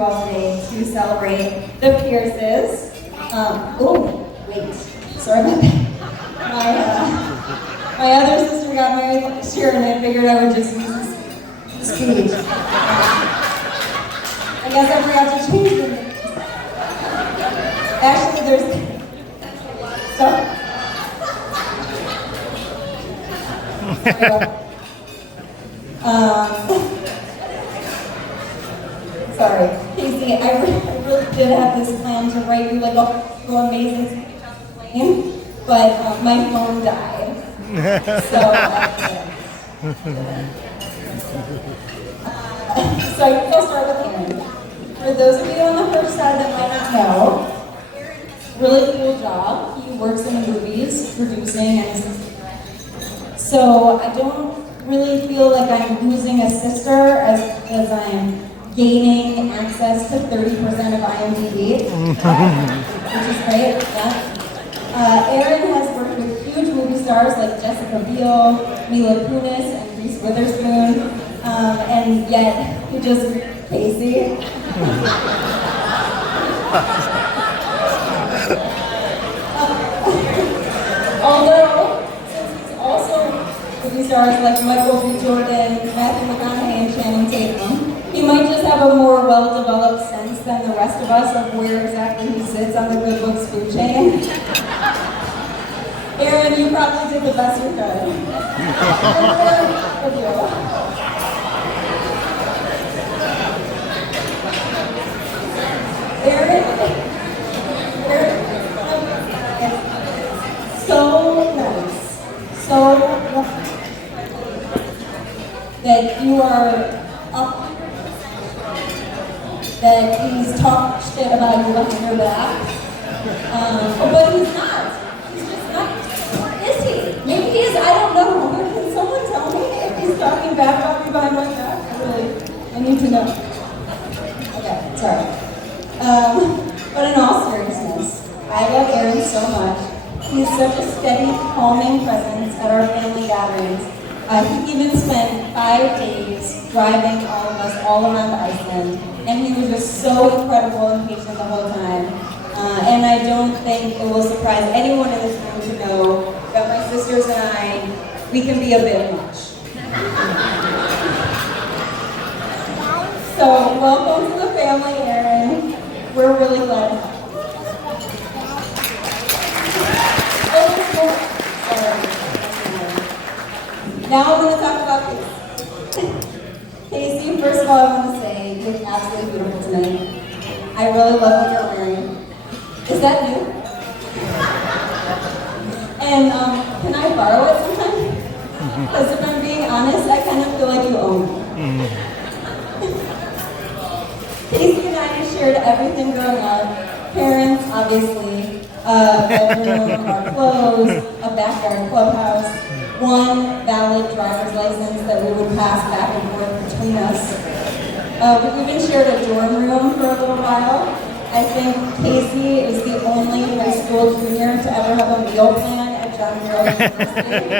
you all today to celebrate the Pierces. Oh, wait, sorry about that. My other sister got married last year, and I figured I would just use this speech. I guess I forgot to change the name. Actually, there's sorry, Casey, I really did have this plan to write you like a amazing speech on the plane, but my phone died. So I think I'll start with Aaron. For those of you on the first side that might not know, Aaron has a really cool job. He works in the movies, producing and assistant directing. So I don't really feel like I'm losing a sister as I am gaining access to 30% of IMDb, which is great. Yeah. Aaron has worked with huge movie stars like Jessica Biel, Mila Kunis, and Reese Witherspoon, and yet he just Casey. Although, since he's also movie stars like Michael B. Jordan, Matthew McConaughey, and Channing Tatum, he might just have a more well-developed sense than the rest of us of where exactly he sits on the good books food chain. Aaron, you probably did the best you could. Aaron, so nice, so that you are up, that he's talked shit about you behind your back, but he's not. He's just not. Or is he? Maybe he is. I don't know. Can someone tell me if he's talking bad about me behind my back? I need to know. Okay, sorry. But in all seriousness, I love Aaron so much. He's such a steady, calming presence at our family gatherings. He even spent 5 days driving all of us all around Iceland, and he was just so incredible and patient the whole time. And I don't think it will surprise anyone in this room to know that my sisters and I, we can be a bit much. So welcome to the family, Aaron. We're really glad to have you. Now I'm going to talk about Casey. Casey, first of all, I want to say you look absolutely beautiful tonight. I really love what you're wearing. Is that new? And can I borrow it sometime? Because if I'm being honest, I kind of feel like you own it. Casey and I shared everything growing up. Parents, obviously, bedroom, our clothes, a backyard clubhouse, one valid driver's license that we would pass back and forth between us. We even shared a dorm room for a little while. I think Casey is the only high school junior to ever have a meal plan at John Muir University.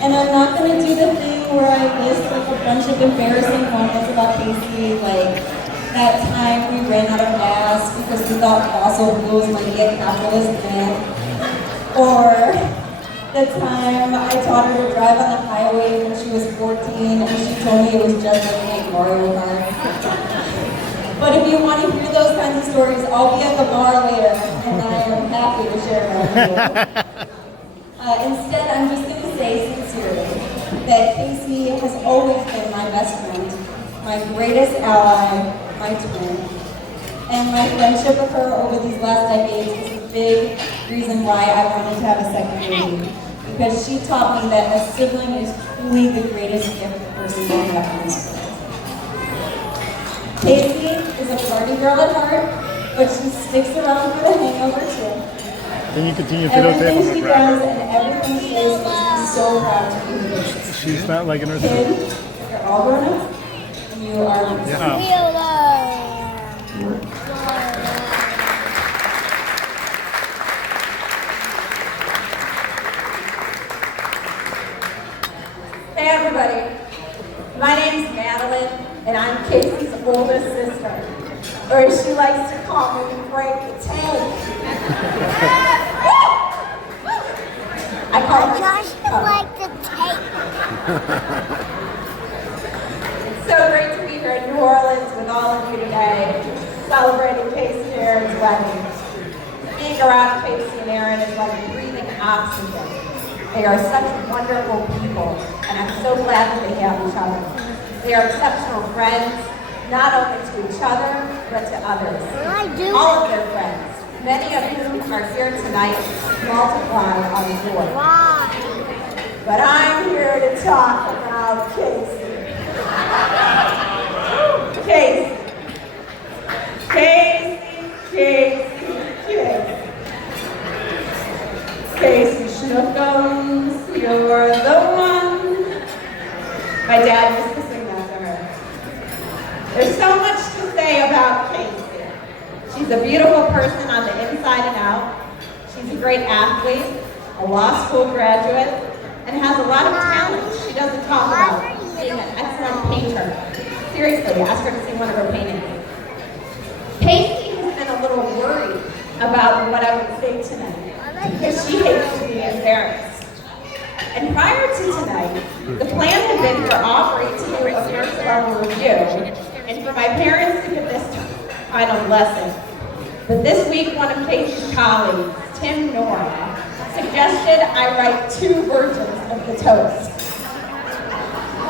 And I'm not going to do the thing where I list like a bunch of embarrassing moments about Casey, like that time we ran out of gas because we thought fossil fuels might be a capitalist plan, or the time I taught her to drive on the highway when she was 14 and she told me it was just like a Mario Kart. But if you want to hear those kinds of stories, I'll be at the bar later, and I am happy to share them with you. Instead, I'm just going to say sincerely that Casey has always been my best friend, my greatest ally, my twin. And my friendship with her over these last decades is a big reason why I wanted to have a second baby. Because she taught me that a sibling is truly the greatest gift a person can have in this world. Casey is a party girl at heart, but she sticks around for the hangover too. Can you continue to everything she does and everything she is makes me so proud to be here. She's not liking her. Kids, you're all grown up, and you are Hey everybody, my name's Madeline, and I'm Casey's oldest sister, or as she likes to call me, break the tank. I call her Just like the tape. It's so great to be here in New Orleans with all of you today, celebrating Casey and Aaron's wedding. Being around Casey and Aaron is like breathing oxygen. They are such wonderful people, and I'm so glad that they have each other. They are exceptional friends, not only to each other, but to others. All of their friends, many of whom are here tonight, multiply on the board. Why? But I'm here to talk about Casey. Casey. Casey Snookums, you're the one. My dad used to sing that to her. There's so much to say about Casey. She's a beautiful person on the inside and out. She's a great athlete, a law school graduate, and has a lot of talent she doesn't talk about. Being an excellent painter. Seriously, ask her to see one of her paintings. Casey has been a little worried about what I would say tonight, because she hates to be embarrassed. And prior to tonight, the plan had been for Aubrey to do a first level review, and for my parents to give this final lesson. But this week, one of Casey's colleagues, Tim Nora, suggested I write 2 versions of the toast.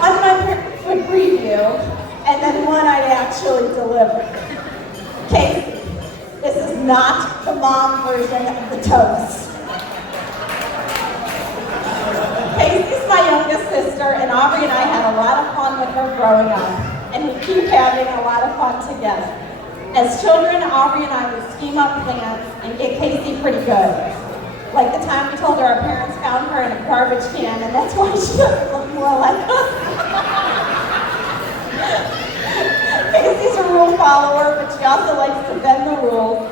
One my parents would preview, and then one I'd actually deliver. Casey, this is not the mom version of the toast. Casey's my youngest sister, and Aubrey and I had a lot of fun with her growing up, and we keep having a lot of fun together. As children, Aubrey and I would scheme up plans and get Casey pretty good. Like the time we told her our parents found her in a garbage can, and that's why she doesn't look more like us. Casey's a rule follower, but she also likes to bend the rules.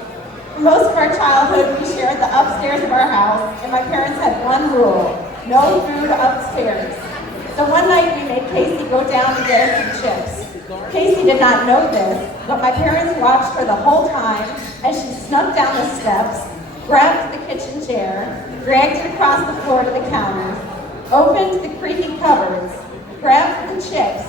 For most of our childhood, we shared the upstairs of our house, and my parents had one rule: no food upstairs. So one night we made Casey go down to get us some chips. Casey did not know this, but my parents watched her the whole time as she snuck down the steps, grabbed the kitchen chair, dragged it across the floor to the counter, opened the creaky cupboards, grabbed the chips,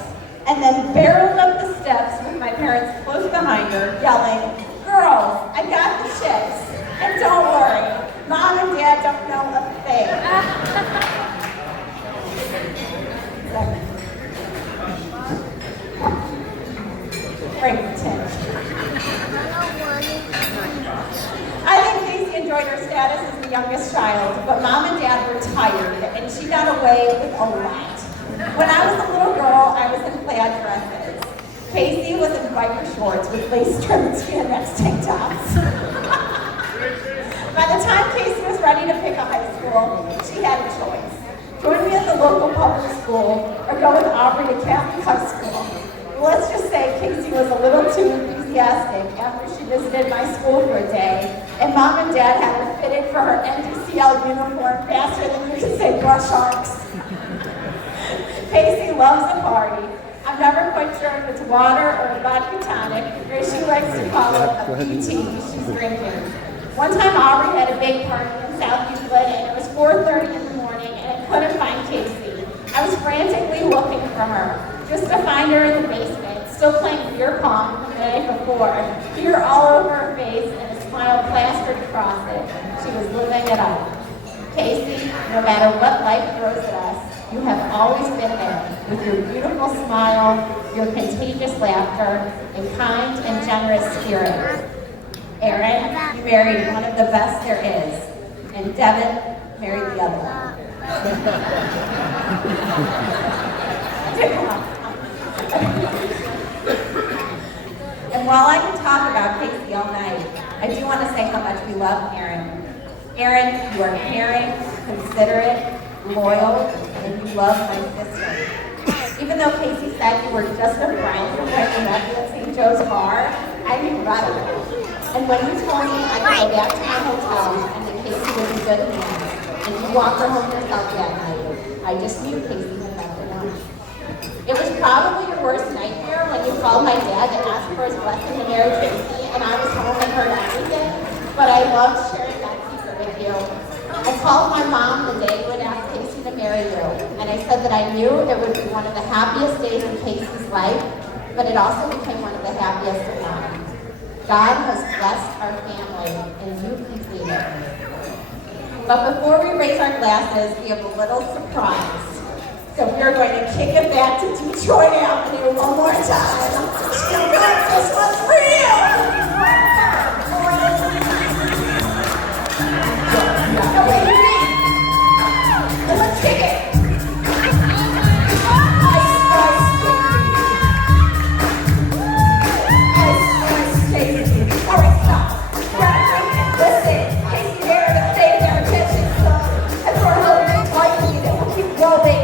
and then barreled up the steps with my parents close behind her, yelling, "Girls, I got the chips, and don't worry, Mom and Dad don't know a thing." Break the tin. I think Casey enjoyed her status as the youngest child, but Mom and Dad were tired, and she got away with a lot. When I was a little girl, I was in plaid dresses. Casey was in biker shorts with lace trimmed spandex tank tops. By the time Casey was ready to pick a high school, she had a choice. Join me at the local public school, or go with Aubrey to Catholic High School. Let's just say Casey was a little too enthusiastic after she visited my school for a day, and Mom and Dad had her fitted for her NDCL uniform faster than you could say brush arcs. Casey loves a party. I'm never quite sure if it's water or a vodka tonic, or she likes to call it a PT she's drinking. One time Aubrey had a big party in South Euclid, and it was 4:30 in the morning, and I couldn't find Casey. I was frantically looking for her, just to find her in the basement, still playing beer pong from the night before, beer all over her face and a smile plastered across it. She was living it up. Casey, no matter what life throws at us, you have always been there with your beautiful smile, your contagious laughter, and kind and generous spirit. Aaron, you married one of the best there is, and Devin married the other one. And while I can talk about Casey all night, I do want to say how much we love Aaron. Aaron, you are caring, considerate, loyal, and you love my sister. Even though Casey said you were just a friend from when we met you at St. Joe's Bar, I knew right away. And when you told me I could go back to my hotel and that Casey was in good hands, and you walked her home yourself that night, I just knew Casey had left enough. It was probably your worst nightmare when you you called my dad to ask for his blessing to marry Tracy, and I was home and heard everything, but I loved sharing that secret with you. I called my mom the day you had asked Casey to marry you, and I said that I knew it would be one of the happiest days in Casey's life, but it also became one of the happiest of mine. God has blessed our family, and you complete it. But before we raise our glasses, we have a little surprise. So we're going to kick it back to Detroit Avenue one more time. She'll got this one's for you! No, wait, wait. Let's kick it. All right, stop. Listen, Casey there to save their attention, so and for a little bit, all you need to keep going.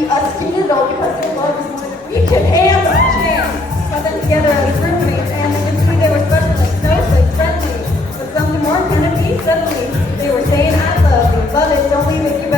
Because their love is more than we can handle. Put them together as roommates, and you can see they were special like snowflakes, friendly. But something more kind of be suddenly. They were saying, I love you, love it, don't leave it.